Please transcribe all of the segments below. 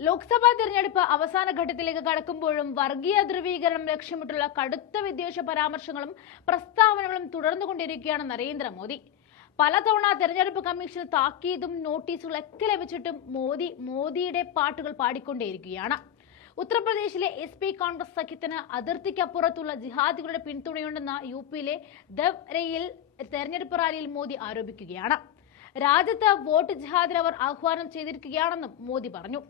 ലോക്സഭാ തെരഞ്ഞെടുപ്പ് അവസാന ഘട്ടത്തിലേക്ക് കടക്കുമ്പോഴും വർഗീയ ധ്രുവീകരണം ലക്ഷ്യമിട്ടുള്ള കടുത്ത വിദ്വേഷ പരാമർശങ്ങളും പ്രസ്താവനകളും തുടർന്നുകൊണ്ടിരിക്കുകയാണ് നരേന്ദ്രമോദി. പലതവണ തെരഞ്ഞെടുപ്പ് കമ്മീഷൻ താക്കീതും നോട്ടീസുകളൊക്കെ ലഭിച്ചിട്ടും മോദി മോദിയുടെ പാട്ടുകൾ പാടിക്കൊണ്ടേയിരിക്കുകയാണ്. ഉത്തർപ്രദേശിലെ എസ് പി കോൺഗ്രസ് സഖ്യത്തിന് അതിർത്തിക്കപ്പുറത്തുള്ള ജിഹാദികളുടെ പിന്തുണയുണ്ടെന്ന യു പിയിലെ ദവ്രയിൽ തെരഞ്ഞെടുപ്പ് റാലിയിൽ മോദി ആരോപിക്കുകയാണ്. രാജ്യത്ത് വോട്ട് ജിഹാദിൽ അവർ ആഹ്വാനം ചെയ്തിരിക്കുകയാണെന്നും മോദി പറഞ്ഞു.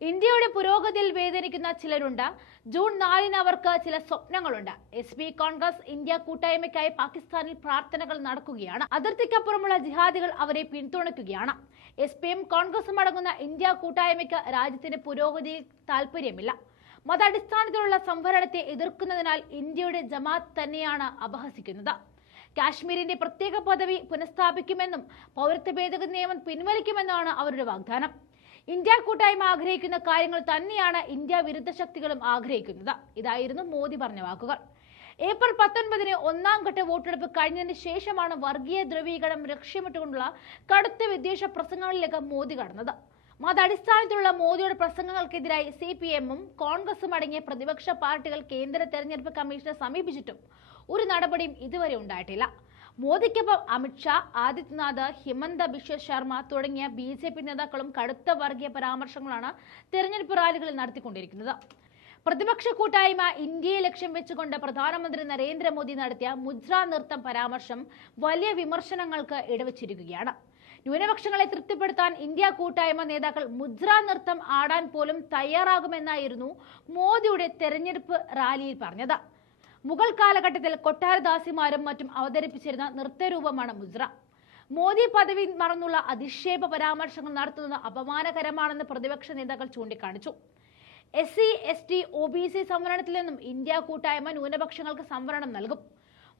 ഇന്ത്യയുടെ പുരോഗതിയിൽ വേദനിക്കുന്ന ചിലരുണ്ട്. ജൂൺ നാലിന് അവർക്ക് ചില സ്വപ്നങ്ങളുണ്ട്. എസ് പി കോൺഗ്രസ് ഇന്ത്യ കൂട്ടായ്മയ്ക്കായി പാകിസ്ഥാനിൽ പ്രാർത്ഥനകൾ നടക്കുകയാണ്. അതിർത്തിക്കപ്പുറമുള്ള ജിഹാദികൾ അവരെ പിന്തുണയ്ക്കുകയാണ്. എസ് പിയും കോൺഗ്രസും അടങ്ങുന്ന ഇന്ത്യ കൂട്ടായ്മയ്ക്ക് രാജ്യത്തിന്റെ പുരോഗതിയിൽ താല്പര്യമില്ല മതാടിസ്ഥാനത്തിലുള്ള സംവരണത്തെ എതിർക്കുന്നതിനാൽ ഇന്ത്യയുടെ ജമാത്ത് തന്നെയാണ് അപഹസിക്കുന്നത്. കാശ്മീരിന്റെ പ്രത്യേക പദവി പുനഃസ്ഥാപിക്കുമെന്നും പൗരത്വ ഭേദഗതി നിയമം പിൻവലിക്കുമെന്നാണ് അവരുടെ വാഗ്ദാനം. ഇന്ത്യ കൂട്ടായ്മ ആഗ്രഹിക്കുന്ന കാര്യങ്ങൾ തന്നെയാണ് ഇന്ത്യ വിരുദ്ധ ശക്തികളും ആഗ്രഹിക്കുന്നത്. ഇതായിരുന്നു മോദി പറഞ്ഞ വാക്കുകൾ. ഏപ്രിൽ പത്തൊൻപതിന് ഒന്നാം ഘട്ട വോട്ടെടുപ്പ് കഴിഞ്ഞതിന് ശേഷമാണ് വർഗീയ ധ്രുവീകരണം ലക്ഷ്യമിട്ടുകൊണ്ടുള്ള കടുത്ത വിദ്വേഷ പ്രസംഗങ്ങളിലേക്ക് മോദി കടന്നത്. മതടിസ്ഥാനത്തിലുള്ള മോദിയുടെ പ്രസംഗങ്ങൾക്കെതിരായി സി പി എമ്മും കോൺഗ്രസും അടങ്ങിയ പ്രതിപക്ഷ പാർട്ടികൾ കേന്ദ്ര തെരഞ്ഞെടുപ്പ് കമ്മീഷനെ സമീപിച്ചിട്ടും ഒരു നടപടിയും ഇതുവരെ ഉണ്ടായിട്ടില്ല. മോദിക്കൊപ്പം അമിത്ഷാ ആദിത്യനാഥ് ഹിമന്ത ബിശ്വ ശർമ്മ തുടങ്ങിയ ബി ജെ പി നേതാക്കളും കടുത്ത വർഗീയ പരാമർശങ്ങളാണ് തെരഞ്ഞെടുപ്പ് റാലികളിൽ നടത്തിക്കൊണ്ടിരിക്കുന്നത്. പ്രതിപക്ഷ കൂട്ടായ്മ ഇന്ത്യയെ ലക്ഷ്യം വെച്ചുകൊണ്ട് പ്രധാനമന്ത്രി നരേന്ദ്രമോദി നടത്തിയ മുദ്ര നൃത്തം പരാമർശം വലിയ വിമർശനങ്ങൾക്ക് ഇടവച്ചിരിക്കുകയാണ്. ന്യൂനപക്ഷങ്ങളെ തൃപ്തിപ്പെടുത്താൻ ഇന്ത്യ കൂട്ടായ്മ നേതാക്കൾ മുദ്ര നൃത്തം ആടാൻ പോലും തയ്യാറാകുമെന്നായിരുന്നു മോദിയുടെ തെരഞ്ഞെടുപ്പ് റാലിയിൽ പറഞ്ഞത്. മുഗൾ കാലഘട്ടത്തിൽ കൊട്ടാരദാസിമാരും മറ്റും അവതരിപ്പിച്ചിരുന്ന നൃത്തരൂപമാണ് മുദ്ര മോദി പദവി മറന്നുള്ള അധിക്ഷേപ പരാമർശങ്ങൾ നടത്തുന്നത് അപമാനകരമാണെന്ന് പ്രതിപക്ഷ നേതാക്കൾ ചൂണ്ടിക്കാണിച്ചു. S C S T O B C സംവരണത്തിൽ നിന്നും ഇന്ത്യ കൂട്ടായ്മ ന്യൂനപക്ഷങ്ങൾക്ക് സംവരണം നൽകും.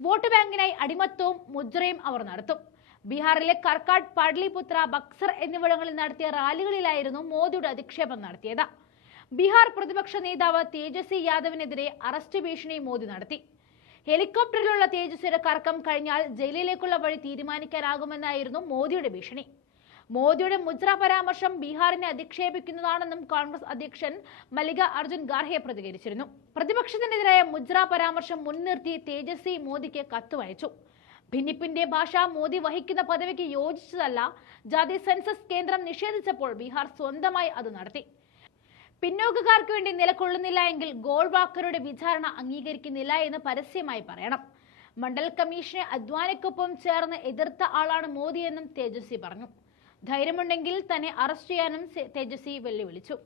വോട്ട് ബാങ്കിനായി അടിമത്തവും മുദ്രയും അവർ നടത്തും. ബീഹാറിലെ കർക്കാട് പാഡ്ലിപുത്ര ബക്സർ എന്നിവിടങ്ങളിൽ നടത്തിയ റാലികളിലായിരുന്നു മോദിയുടെ അധിക്ഷേപം നടത്തിയത്. ബീഹാർ പ്രതിപക്ഷ നേതാവ് തേജസ്വി യാദവിനെതിരെ അറസ്റ്റ് ഭീഷണി മോദി നടത്തി. ഹെലികോപ്റ്ററിലുള്ള തേജസ്വിയുടെ കറക്കം കഴിഞ്ഞാൽ ജയിലിലേക്കുള്ള വഴി തീരുമാനിക്കാനാകുമെന്നായിരുന്നു മോദിയുടെ ഭീഷണി. മോദിയുടെ മുദ്ര പരാമർശം ബീഹാറിനെ അധിക്ഷേപിക്കുന്നതാണെന്നും കോൺഗ്രസ് അധ്യക്ഷൻ മല്ലിക അർജുൻ ഖാർഹെ പ്രതികരിച്ചിരുന്നു. പ്രതിപക്ഷത്തിനെതിരായ മുദ്ര പരാമർശം മുൻനിർത്തി തേജസ്വി മോദിക്ക് കത്തുവയച്ചു. ഭിന്നിപ്പിന്റെ ഭാഷ മോദി വഹിക്കുന്ന പദവിക്ക് യോജിച്ചതല്ല ജാതി സെൻസസ് കേന്ദ്രം നിഷേധിച്ചപ്പോൾ ബീഹാർ സ്വന്തമായി അത് നടത്തി. പിന്നോക്കക്കാർക്ക് വേണ്ടി നിലകൊള്ളുന്നില്ല എങ്കിൽ ഗോൾവാക്കറുടെ വിചാരണ അംഗീകരിക്കുന്നില്ല എന്ന് പരസ്യമായി പറയണം. മണ്ഡൽ കമ്മീഷനെ അദ്വാനിക്കൊപ്പം ചേർന്ന് എതിർത്ത ആളാണ് മോദിയെന്നും തേജസ്വി പറഞ്ഞു. ധൈര്യമുണ്ടെങ്കിൽ തന്നെ അറസ്റ്റ് ചെയ്യാനും തേജസ്വി വെല്ലുവിളിച്ചു.